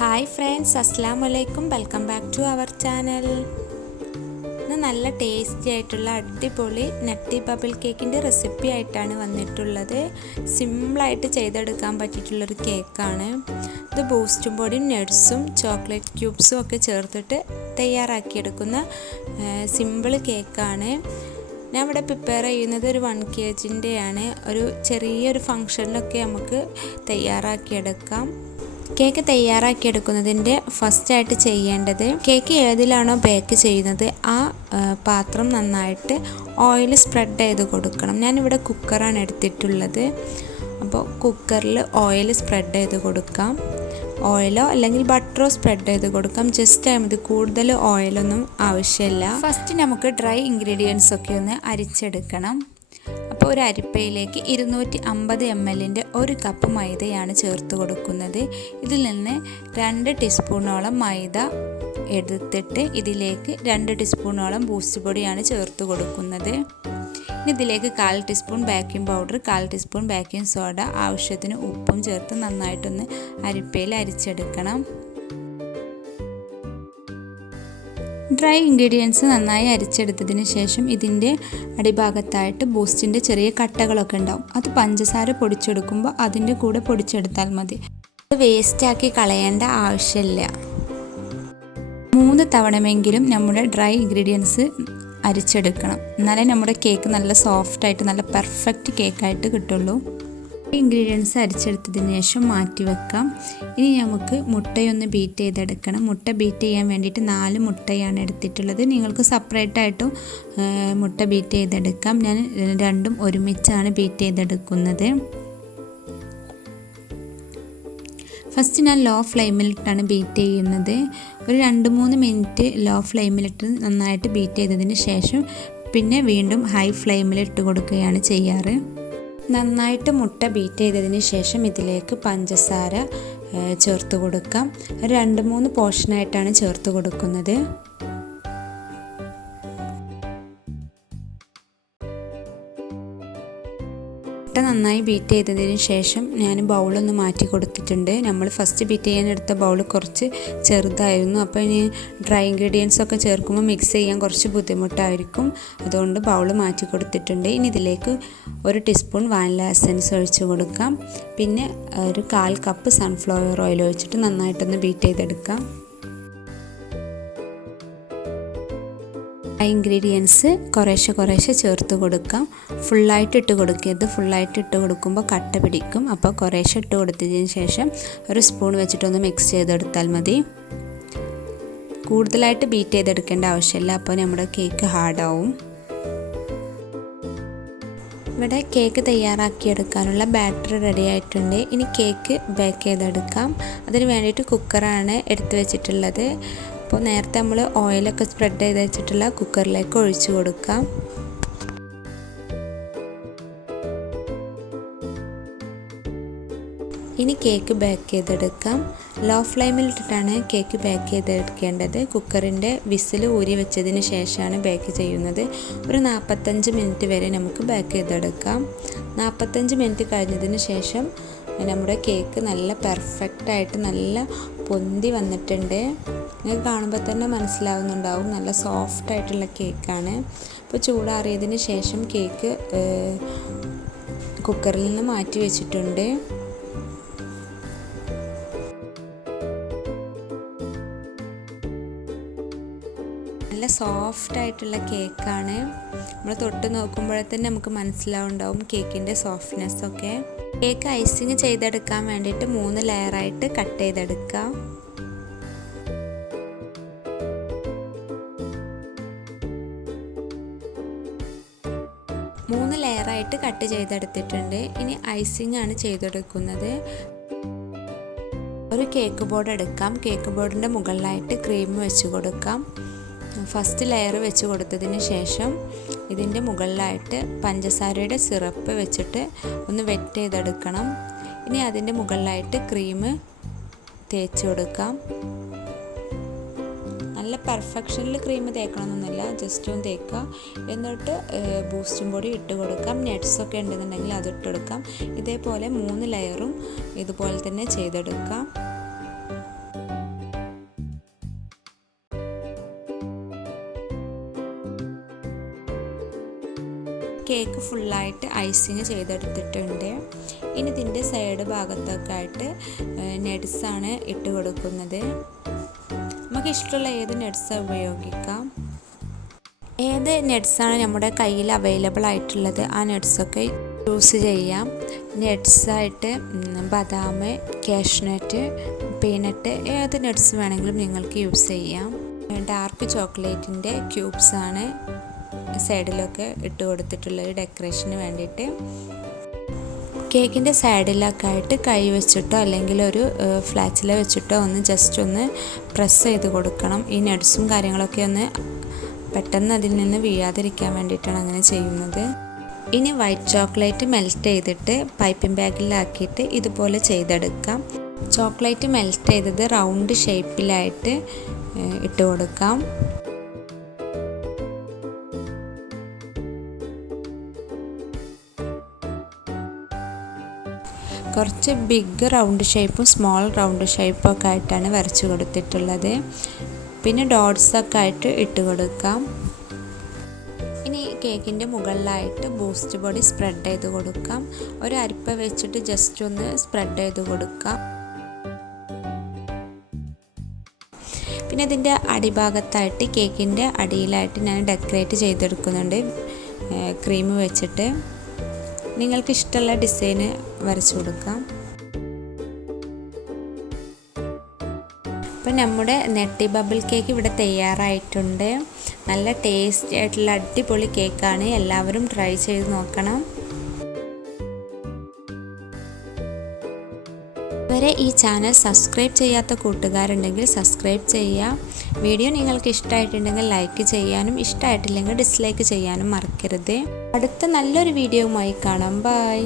Hi friends, അസ്സലാമു അലൈക്കും. Welcome back to our channel. ഇന്ന് നല്ല ടേസ്റ്റി ആയിട്ടുള്ള അടിപൊളി നട്ടി ബബിൾ കേക്കിൻ്റെ റെസിപ്പി ആയിട്ടാണ് വന്നിട്ടുള്ളത്. സിമ്പിളായിട്ട് ചെയ്തെടുക്കാൻ പറ്റിയിട്ടുള്ളൊരു കേക്കാണ് ഇത്. ബൂസ്റ്റും പൊടിയും നട്ട്സും ചോക്ലേറ്റ് ക്യൂബ്സും ഒക്കെ ചേർത്തിട്ട് തയ്യാറാക്കിയെടുക്കുന്ന സിമ്പിൾ കേക്കാണ്. ഞാൻ ഇവിടെ പ്രിപ്പയർ ചെയ്യുന്നത് ഒരു 1 kgൻ്റെയാണ്. ഒരു ചെറിയൊരു ഫങ്ഷനിലൊക്കെ നമുക്ക് തയ്യാറാക്കിയെടുക്കാം. കേക്ക് തയ്യാറാക്കിയെടുക്കുന്നതിൻ്റെ ഫസ്റ്റായിട്ട് ചെയ്യേണ്ടത്, കേക്ക് ഏതിലാണോ ബേക്ക് ചെയ്യുന്നത് ആ പാത്രം നന്നായിട്ട് ഓയിൽ സ്പ്രെഡ് ചെയ്ത് കൊടുക്കണം. ഞാനിവിടെ കുക്കറാണ് എടുത്തിട്ടുള്ളത്. അപ്പോൾ കുക്കറിൽ ഓയിൽ സ്പ്രെഡ് ചെയ്ത് കൊടുക്കാം. ഓയിലോ അല്ലെങ്കിൽ ബട്ടറോ സ്പ്രെഡ് ചെയ്ത് കൊടുക്കാം. ജസ്റ്റ് മതി, കൂടുതൽ ഓയിലൊന്നും ആവശ്യമില്ല. ഫസ്റ്റ് നമുക്ക് ഡ്രൈ ഇൻഗ്രീഡിയൻസ് ഒക്കെ ഒന്ന് അരിച്ചെടുക്കണം. അപ്പോൾ ഒരു അരിപ്പയിലേക്ക് 250 ml ഒരു കപ്പ് മൈദയാണ് ചേർത്ത് കൊടുക്കുന്നത്. ഇതിൽ നിന്ന് 2 ടീസ്പൂണോളം മൈദ എടുത്തിട്ട് ഇതിലേക്ക് 2 ടീസ്പൂണോളം ബൂസ്റ്റ് പൊടിയാണ് ചേർത്ത് കൊടുക്കുന്നത്. ഇനി ഇതിലേക്ക് 1/4 teaspoon baking powder, 1/4 teaspoon baking soda, ആവശ്യത്തിന് ഉപ്പും ചേർത്ത് നന്നായിട്ടൊന്ന് അരിപ്പയിൽ അരിച്ചെടുക്കണം. ഡ്രൈ ഇൻഗ്രീഡിയൻസ് നന്നായി അരിച്ചെടുത്തതിന് ശേഷം ഇതിൻ്റെ അടിഭാഗത്തായിട്ട് ബൂസ്റ്റിൻ്റെ ചെറിയ കട്ടകളൊക്കെ ഉണ്ടാവും. അത് പഞ്ചസാര പൊടിച്ചെടുക്കുമ്പോൾ അതിൻ്റെ കൂടെ പൊടിച്ചെടുത്താൽ മതി. അത് വേസ്റ്റാക്കി കളയേണ്ട ആവശ്യമില്ല. 3 തവണമെങ്കിലും നമ്മുടെ ഡ്രൈ ഇൻഗ്രീഡിയൻസ് അരിച്ചെടുക്കണം. എന്നാലേ നമ്മുടെ കേക്ക് നല്ല സോഫ്റ്റായിട്ട് നല്ല പെർഫെക്റ്റ് കേക്കായിട്ട് കിട്ടുള്ളൂ. ഇൻഗ്രീഡിയൻസ് അരിച്ചെടുത്തതിന് ശേഷം മാറ്റി വെക്കാം. ഇനി നമുക്ക് മുട്ടയൊന്ന് ബീറ്റ് ചെയ്തെടുക്കണം. മുട്ട ബീറ്റ് ചെയ്യാൻ വേണ്ടിയിട്ട് 4 മുട്ടയാണ് എടുത്തിട്ടുള്ളത്. നിങ്ങൾക്ക് സെപ്പറേറ്റായിട്ടും മുട്ട ബീറ്റ് ചെയ്തെടുക്കാം. ഞാൻ രണ്ടും ഒരുമിച്ചാണ് ബീറ്റ് ചെയ്തെടുക്കുന്നത്. ഫസ്റ്റ് ഞാൻ ലോ ഫ്ലെയിമിലിട്ടാണ് ബീറ്റ് ചെയ്യുന്നത്. ഒരു 2-3 മിനിറ്റ് ലോ ഫ്ലെയിമിലിട്ട് നന്നായിട്ട് ബീറ്റ് ചെയ്തതിന് ശേഷം പിന്നെ വീണ്ടും ഹൈ ഫ്ലെയിമിലിട്ട് കൊടുക്കുകയാണ് ചെയ്യാറ്. നന്നായിട്ട് മുട്ട ബീറ്റ് ചെയ്തതിന് ശേഷം ഇതിലേക്ക് പഞ്ചസാര ചേർത്ത് കൊടുക്കാം. 2-3 പോർഷനായിട്ടാണ് ചേർത്ത് കൊടുക്കുന്നത്. മുട്ട നന്നായി ബീറ്റ് ചെയ്തതിന് ശേഷം ഞാൻ ബൗളൊന്ന് മാറ്റി കൊടുത്തിട്ടുണ്ട്. നമ്മൾ ഫസ്റ്റ് ബീറ്റ് ചെയ്യാനെടുത്ത ബൗൾ കുറച്ച് ചെറുതായിരുന്നു. അപ്പോൾ ഇനി ഡ്രൈ ഇൻഗ്രീഡിയൻസ് ഒക്കെ ചേർക്കുമ്പോൾ മിക്സ് ചെയ്യാൻ കുറച്ച് ബുദ്ധിമുട്ടായിരിക്കും. അതുകൊണ്ട് ബൗൾ മാറ്റി കൊടുത്തിട്ടുണ്ട്. ഇനി ഇതിലേക്ക് 1 ടീസ്പൂൺ വാനില എസൻസ് ഒഴിച്ച് കൊടുക്കാം. പിന്നെ ഒരു 1/4 കപ്പ് സൺഫ്ലവർ ഓയിൽ ഒഴിച്ചിട്ട് നന്നായിട്ടൊന്ന് ബീറ്റ് ചെയ്തെടുക്കാം. ഇൻഗ്രീഡിയൻസ് കുറേശ്ശെ ചേർത്ത് കൊടുക്കാം. ഫുള്ളായിട്ട് ഇട്ട് കൊടുക്കരുത്. ഫുള്ളായിട്ട് ഇട്ട് കൊടുക്കുമ്പോൾ കട്ട പിടിക്കും. അപ്പോൾ കുറേശ്ശെ ഇട്ട് കൊടുത്തതിന് ശേഷം ഒരു സ്പൂൺ വെച്ചിട്ടൊന്ന് മിക്സ് ചെയ്തെടുത്താൽ മതി. കൂടുതലായിട്ട് ബീറ്റ് ചെയ്തെടുക്കേണ്ട ആവശ്യമില്ല. അപ്പോൾ നമ്മുടെ കേക്ക് ഹാർഡാവും. ഇവിടെ കേക്ക് തയ്യാറാക്കിയെടുക്കാനുള്ള ബാറ്റർ റെഡി ആയിട്ടുണ്ട്. ഇനി കേക്ക് ബേക്ക് ചെയ്തെടുക്കാം. അതിന് വേണ്ടിയിട്ട് കുക്കറാണ് എടുത്ത് വെച്ചിട്ടുള്ളത്. അപ്പോൾ നേരത്തെ നമ്മൾ ഓയിലൊക്കെ സ്പ്രെഡ് ചെയ്ത് വെച്ചിട്ടുള്ള കുക്കറിലേക്ക് ഒഴിച്ചു കൊടുക്കാം. ഇനി കേക്ക് ബേക്ക് ചെയ്തെടുക്കാം. ലോ ഫ്ലെയിമിലിട്ടിട്ടാണ് കേക്ക് ബേക്ക് ചെയ്തെടുക്കേണ്ടത്. കുക്കറിൻ്റെ വിസിൽ ഊരി വെച്ചതിന് ശേഷമാണ് ബേക്ക് ചെയ്യുന്നത്. ഒരു 45 മിനിറ്റ് വരെ നമുക്ക് ബേക്ക് ചെയ്തെടുക്കാം. 45 മിനിറ്റ് കഴിഞ്ഞതിന് ശേഷം നമ്മുടെ കേക്ക് നല്ല പെർഫെക്റ്റായിട്ട് നല്ല പൊന്തി വന്നിട്ടുണ്ട്. നിങ്ങൾക്ക് കാണുമ്പോൾ തന്നെ മനസ്സിലാവുന്നുണ്ടാവും, നല്ല സോഫ്റ്റായിട്ടുള്ള കേക്കാണ്. അപ്പോൾ ചൂടാറിയതിന് ശേഷം കേക്ക് കുക്കറിൽ നിന്ന് മാറ്റി വെച്ചിട്ടുണ്ട്. നല്ല സോഫ്റ്റായിട്ടുള്ള കേക്കാണ്. നമ്മൾ തൊട്ട് നോക്കുമ്പോഴേ തന്നെ നമുക്ക് മനസ്സിലാവുണ്ടാവും കേക്കിൻ്റെ സോഫ്റ്റ്നെസ്സൊക്കെ. കേക്ക് ഐസിങ് ചെയ്തെടുക്കാൻ വേണ്ടിയിട്ട് 3 ലെയറായിട്ട് കട്ട് ചെയ്തെടുക്കാം. 3 ലെയറായിട്ട് കട്ട് ചെയ്തെടുത്തിട്ടുണ്ട്. ഇനി ഐസിങ് ആണ് ചെയ്തെടുക്കുന്നത്. ഒരു കേക്ക് ബോർഡ് എടുക്കാം. കേക്ക് ബോർഡിൻ്റെ മുകളിലായിട്ട് ക്രീം വെച്ച് കൊടുക്കാം. ഫസ്റ്റ് ലെയർ വെച്ച് കൊടുത്തതിന് ശേഷം ഇതിൻ്റെ മുകളിലായിട്ട് പഞ്ചസാരയുടെ സിറപ്പ് വെച്ചിട്ട് ഒന്ന് വെറ്റ് ചെയ്തെടുക്കണം. ഇനി അതിൻ്റെ മുകളിലായിട്ട് ക്രീം തേച്ച് കൊടുക്കാം. നല്ല പെർഫെക്ഷനിൽ ക്രീം തേക്കണമെന്നൊന്നുമില്ല, ജസ്റ്റ് ഒന്ന് തേക്കുക. എന്നിട്ട് ബൂസ്റ്റും പൊടി ഇട്ട് കൊടുക്കാം. നട്ട്സൊക്കെ ഉണ്ടെന്നുണ്ടെങ്കിൽ അതിട്ട് കൊടുക്കാം. ഇതേപോലെ 3 ലെയറും ഇതുപോലെ തന്നെ ചെയ്തെടുക്കാം. കേക്ക് ഫുള്ളായിട്ട് ഐസിങ് ചെയ്തെടുത്തിട്ടുണ്ട്. ഇനി ഇതിൻ്റെ സൈഡ് ഭാഗത്തൊക്കെ ആയിട്ട് നട്ട്സാണ് ഇട്ട് കൊടുക്കുന്നത്. നമുക്ക് ഇഷ്ടമുള്ള ഏത് നട്ട്സാണ് ഉപയോഗിക്കാം. ഏത് നട്ട്സാണ് നമ്മുടെ കയ്യിൽ അവൈലബിൾ ആയിട്ടുള്ളത് ആ നട്ട്സൊക്കെ യൂസ് ചെയ്യാം. നട്ട്സായിട്ട് ബദാം, കാഷ്നട്ട്, പീനട്ട് ഏത് നട്ട്സ് വേണമെങ്കിലും നിങ്ങൾക്ക് യൂസ് ചെയ്യാം. ഡാർക്ക് ചോക്ലേറ്റിൻ്റെ ക്യൂബ്സാണ് സൈഡിലൊക്കെ ഇട്ട് കൊടുത്തിട്ടുള്ളത് ഡെക്കറേഷന് വേണ്ടിയിട്ട്. കേക്കിൻ്റെ സൈഡിലൊക്കെ ആയിട്ട് കൈ വെച്ചിട്ടോ അല്ലെങ്കിൽ ഒരു ഫ്ലാറ്റിൽ വെച്ചിട്ടോ ജസ്റ്റ് ഒന്ന് പ്രസ് ചെയ്ത് കൊടുക്കണം. ഈ നട്ട്സും കാര്യങ്ങളൊക്കെ പെട്ടെന്ന് അതിൽ നിന്ന് വീഴാതിരിക്കാൻ വേണ്ടിയിട്ടാണ് അങ്ങനെ ചെയ്യുന്നത്. ഇനി വൈറ്റ് ചോക്ലേറ്റ് മെൽറ്റ് ചെയ്തിട്ട് പൈപ്പിംഗ് ബാഗിലാക്കിയിട്ട് ഇതുപോലെ ചെയ്തെടുക്കാം. ചോക്ലേറ്റ് മെൽറ്റ് ചെയ്തത് റൗണ്ട് ഷേപ്പിലായിട്ട് ഇട്ട് കൊടുക്കാം. കുറച്ച് ബിഗ് റൗണ്ട് ഷേപ്പും സ്മോൾ റൗണ്ട് ഷേപ്പും ഒക്കെ ആയിട്ടാണ് വരച്ച് കൊടുത്തിട്ടുള്ളത്. പിന്നെ ഡോട്ട്സൊക്കെ ആയിട്ട് ഇട്ട് കൊടുക്കാം. ഇനി കേക്കിൻ്റെ മുകളിലായിട്ട് ബൂസ്റ്റ് പൊടി സ്പ്രെഡ് ചെയ്ത് കൊടുക്കാം. ഒരു അരിപ്പ വെച്ചിട്ട് ജസ്റ്റ് ഒന്ന് സ്പ്രെഡ് ചെയ്ത് കൊടുക്കാം. പിന്നെ ഇതിൻ്റെ അടിഭാഗത്തായിട്ട് കേക്കിൻ്റെ അടിയിലായിട്ട് ഞാൻ ഡെക്കറേറ്റ് ചെയ്തെടുക്കുന്നുണ്ട് ക്രീം വെച്ചിട്ട്. നിങ്ങൾക്ക് ഇഷ്ടമുള്ള ഡിസൈന് വരച്ചു കൊടുക്കാം. അപ്പോൾ നമ്മുടെ നട്ടി ബബിൾ കേക്ക് ഇവിടെ തയ്യാറായിട്ടുണ്ട്. നല്ല ടേസ്റ്റി ആയിട്ടുള്ള അടിപൊളി കേക്കാണ്. എല്ലാവരും ട്രൈ ചെയ്ത് നോക്കണം. ഇതുവരെ ഈ ചാനൽ സബ്സ്ക്രൈബ് ചെയ്യാത്ത കൂട്ടുകാരുണ്ടെങ്കിൽ സബ്സ്ക്രൈബ് ചെയ്യുക. വീഡിയോ നിങ്ങൾക്ക് ഇഷ്ടമായിട്ടുണ്ടെങ്കിൽ ലൈക്ക് ചെയ്യാനും ഇഷ്ടമായിട്ടില്ലെങ്കിൽ ഡിസ്ലൈക്ക് ചെയ്യാനും മറക്കരുത്. അടുത്ത നല്ലൊരു വീഡിയോയുമായി കാണാം. ബൈ.